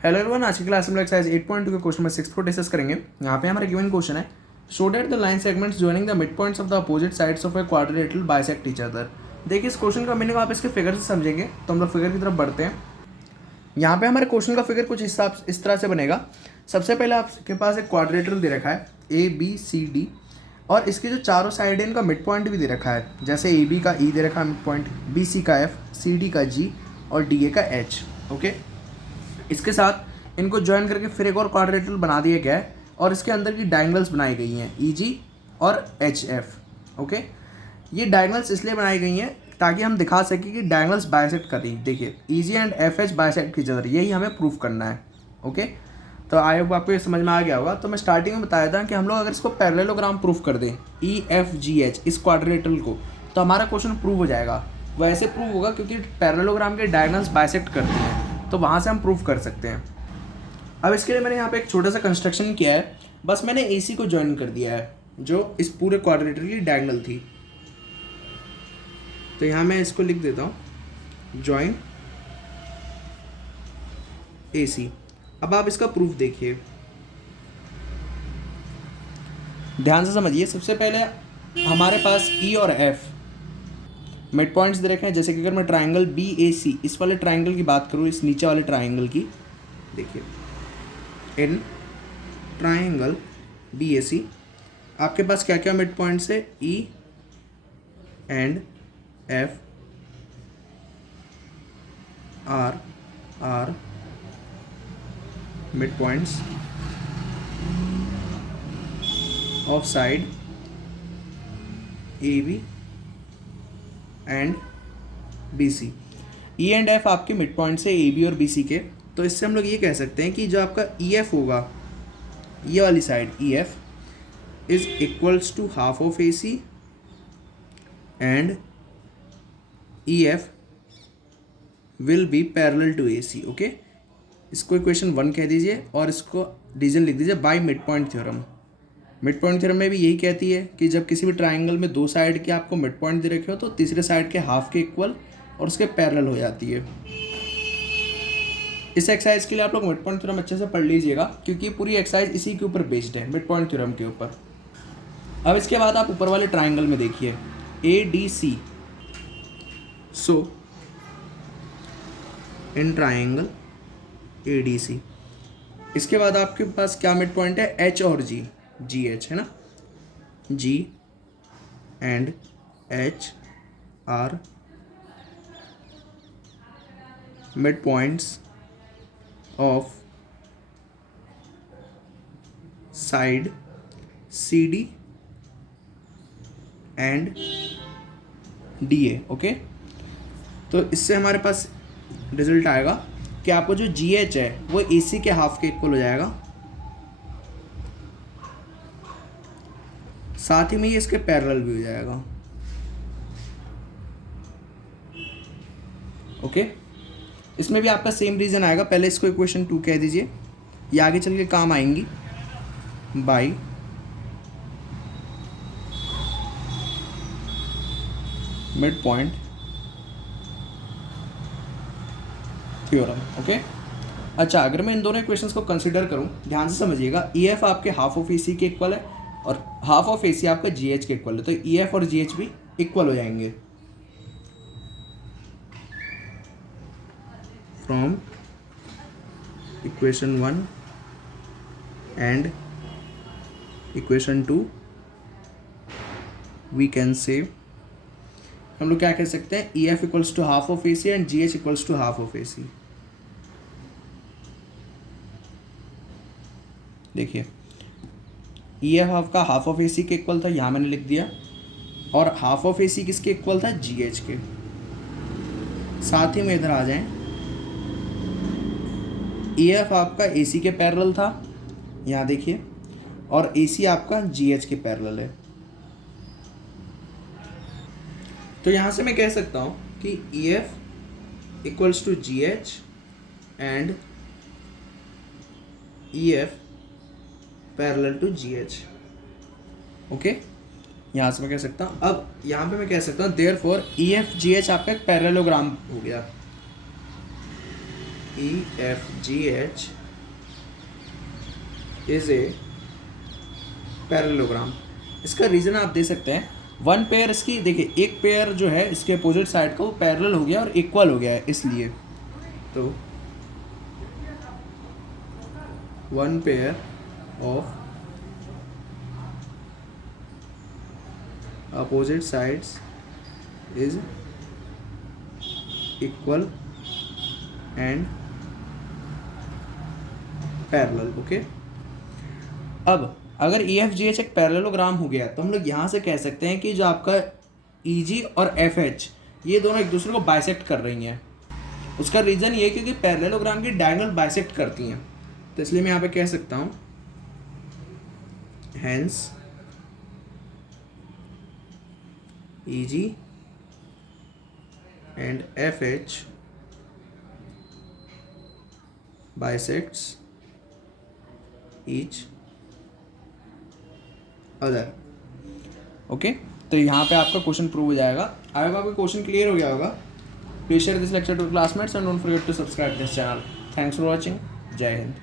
Hello everyone, आज की class में एक्सरसाइज 8.2 के क्वेश्चन में 6 को डिस्कस करेंगे। यहाँ पे हमारा गिवन क्वेश्चन है, show that the line segments joining the mid points of the opposite sides of a quadrilateral bisect each other. देखिए, इस क्वेश्चन का मीनिंग आप इसके फिगर से समझेंगे, तो हम लोग फिगर की तरफ बढ़ते हैं। यहाँ पे हमारे क्वेश्चन का फिगर कुछ इस तरह से बनेगा। सबसे पहले आपके पास एक क्वाड्रिलेटरल दे रखा है ABCD, और इसके जो चारों साइड है इनका मिड पॉइंट भी दे रखा है। जैसे AB का E दे रखा है मिड पॉइंट, BC का F, CD का G और DA का H। ओके, इसके साथ इनको ज्वाइन करके फिर एक और क्वाड्रिलेटरल बना दिया गया है, और इसके अंदर की डायगोनल्स बनाई गई हैं EG और HF। ओके, ये डायगोनल्स इसलिए बनाई गई हैं ताकि हम दिखा सकें कि डायगोनल्स बाइसेक्ट कर रही है। देखिए, EG एंड FH बाइसेक्ट की जगह, यही हमें प्रूफ करना है। ओके, तो आई होप आपको ये समझ में आ गया होगा। तो मैं स्टार्टिंग में बताया था कि हम लोग अगर इसको पैरेललोग्राम प्रूफ कर दें EFGH इस क्वाड्रिलेटरल को, तो हमारा क्वेश्चन प्रूव हो जाएगा। वैसे प्रूव होगा क्योंकि पैरेललोग्राम के डायगोनल्स बाइसेक्ट करती हैं, तो वहाँ से हम प्रूफ कर सकते हैं। अब इसके लिए मैंने यहाँ पे एक छोटा सा कंस्ट्रक्शन किया है। बस मैंने AC को ज्वाइन कर दिया है जो इस पूरे क्वाड्रिलेटरल की डायगोनल थी। तो यहाँ मैं इसको लिख देता हूँ, ज्वाइन AC। अब आप इसका प्रूफ देखिए, ध्यान से समझिए। सबसे पहले हमारे पास E और F मिड पॉइंट्स दे रखे हैं। जैसे कि अगर मैं ट्राइंगल BAC, इस वाले ट्राइंगल की बात करूँ, इस नीचे वाले ट्राइंगल की, देखिए इन ट्राइंगल BAC आपके पास क्या क्या मिड पॉइंट्स है, E and F are mid points of side AB and BC। E and F आपके मिड पॉइंट्स है AB और BC के। तो इससे हम लोग ये कह सकते हैं कि जो आपका EF होगा, ये वाली side EF is equals to half of AC and EF will be parallel to AC। Okay, इसको इक्वेशन 1 कह दीजिए और इसको रीजन लिख दीजिए by mid point theorem. Mid point theorem में भी यही कहती है कि जब किसी भी ट्राइंगल में दो साइड के आपको मिड पॉइंट दे रखे हो, तो तीसरे साइड के हाफ के इक्वल और उसके पैरेलल हो जाती है। इस एक्सरसाइज के लिए आप लोग मिड पॉइंट थ्योरम अच्छे से पढ़ लीजिएगा, क्योंकि पूरी एक्सरसाइज इसी के ऊपर बेस्ड है, मिड पॉइंट थ्योरम के ऊपर। अब इसके बाद आप ऊपर वाले ट्राइंगल में देखिए ADC। So in triangle ADC, इसके बाद आपके पास क्या मिड पॉइंट है, H और GH है ना। G and H are mid points of side CD and DA। Okay, तो इससे हमारे पास रिजल्ट आएगा कि आपको जो GH है वो AC के हाफ के इक्वल हो जाएगा, साथ ही में ये इसके पैरेलल भी हो जाएगा। ओके, इसमें भी आपका सेम रीजन आएगा। पहले इसको इक्वेशन 2 कह दीजिए, ये आगे चल के काम आएंगी। Bye mid point theorem. Okay, अच्छा, अगर मैं इन दोनों इक्वेशंस को कंसीडर करूं, ध्यान से समझिएगा, EF आपके हाफ ऑफ AC के इक्वल है और हाफ ऑफ AC आपका GH के इक्वल है, तो EF और GH भी इक्वल हो जाएंगे। From equation 1 and equation 2 we can say, हम लोग क्या कह सकते हैं, EF equals to half of AC and GH equals to half of AC। देखिए, EF आपका हाफ ऑफ AC के इक्वल था, यहाँ मैंने लिख दिया, और हाफ ऑफ AC किसके इक्वल था, GH के। साथ ही में इधर आ जाएं, EF आपका AC के पैरेलल था, यहाँ देखिए, और AC आपका GH के पैरेलल है। तो यहाँ से मैं कह सकता हूँ कि EF equals to GH and EF parallel to GH। Okay, यहाँ से मैं कह सकता हूँ। अब यहाँ पे मैं कह सकता हूँ देयरफॉर EFGH आपका एक पैरेललोग्राम हो गया। EFGH is a parallelogram. इसका रीज़न आप दे सकते हैं, वन पेयर इसकी देखिए, एक पेयर जो है इसके अपोजिट साइड का वो पैरेलल हो गया और इक्वल हो गया है, इसलिए तो one pair of opposite sides is equal and parallel. Okay, अब अगर EFGH एक पैरेललोग्राम हो गया तो हम लोग यहाँ से कह सकते हैं कि जो आपका EG और FH ये दोनों एक दूसरे को बाइसेक्ट कर रही हैं। उसका रीज़न ये है क्योंकि पैरेललोग्राम की डायगोनल बाइसेक्ट करती हैं, तो इसलिए मैं यहाँ पे कह सकता हूँ hence EG and FH bisects each other. Okay, तो यहाँ पे आपका क्वेश्चन प्रूव हो जाएगा। आई होप आपका क्वेश्चन क्लियर हो गया होगा। Please share this lecture to classmates and don't forget to subscribe this channel. Thanks for watching. जय हिंद।